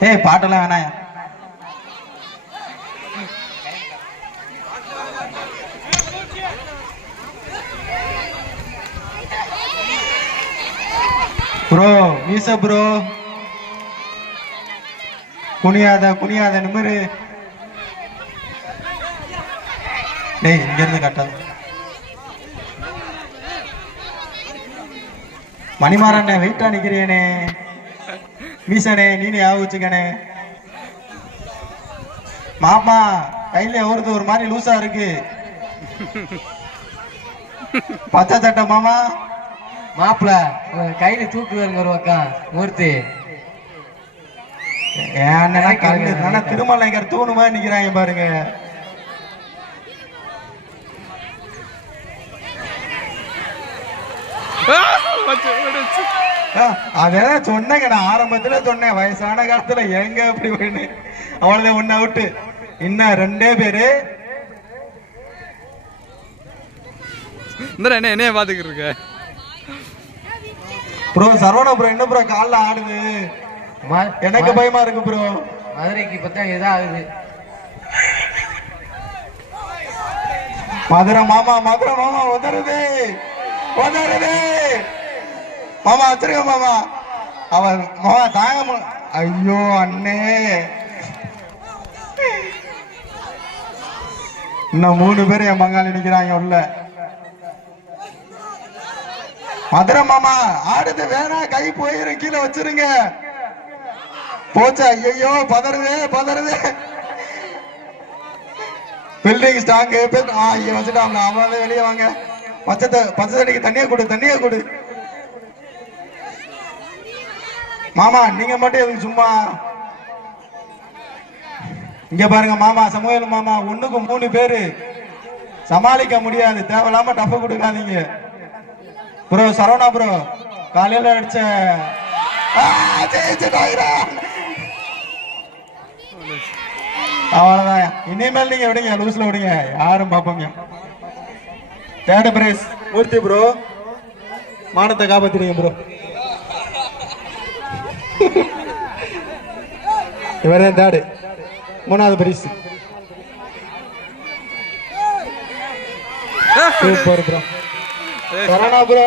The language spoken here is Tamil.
ஏய் பாட்டெல்லாம் வேணாயா? ப்ரோ மீச ப்ரோ குனியாத குனியாத நிமிரு. டேய் இங்கேருந்து இருந்து கட்டாத மணிமாறண்ணே வெயிட்டா நிற்கிறேனே மீசனே நீனு யா வச்சுக்கனே மாமா கையில ஓடுது ஒரு மாதிரி லூசா இருக்கு. பச்சை சட்டை மாமா. மாப்பிள கையில தூக்கு வருங்க பக்கம் மூர்த்தி. கல்லு ஆனா திருமலைங்கர் தூணுமா நிக்கிறாங்க பாருங்க. அதான் சொன்னேங்க நான் ஆரம்பத்துல சொன்னேன் வயசான காலத்துல எங்க அப்படி அவ்வளவுதான் ஒண்ணு அவுட்டு இன்னும் ரெண்டே பேரு. என்ன என்னைய பாத்துக்கிட்டு இருக்க? ப்ரோ சரவணா ப்ரோ என்ன ப்ரோ கால்ல ஆடுது? ம- எனக்கு பயமா இருக்கு ப்ரோ. மதுரைக்கு இப்பதான் இதாகுது. மதுரை மாமா மதுரை மாமா உதறுது. உதறுது. மாமா வச்சிருக்க மாமா. அவன் மாமா தாங்க ஐயோ அண்ணே. இன்னும் மூணு பேர் என் பங்காளி நிக்கிறாங்க உள்ள. மதுரை மாமா ஆடுது வேணாம் கை போயிரும் கீழே வச்சிருங்க. போச்சா ஐயோ பதறுது பதறுது. பில்டிங் ஸ்டாங்கு ஆ இங்க வச்சுட்டாங்களா அவன் வெளியே வாங்க. பச்சை பச்சை தண்ணிக்கு தண்ணியை கொடு தண்ணியை கொடு. மாமா நீங்க மட்டும் எதுக்கு சும்மா? இங்க பாருங்க மாமா சமூகல் மாமா ஒண்ணுக்கு மூணு பேரு. சமாளிக்க முடியாது தேவையில்லாம டஃப் கொடுக்காதீங்க. ப்ரோ சரவணா ப்ரோ காலையில அடிச்ச அவ்வளவுதான். இனிமேல் நீங்க விடுங்க லூஸ்ல விடுங்க. யாரும் பாப்போங்க. தேர்ட் பிரைஸ் மூர்த்தி ப்ரோ மானத்தை காப்பாத்திடுங்க ப்ரோ இவரே தேர்டு மூணாவது prize super bro Sarana bro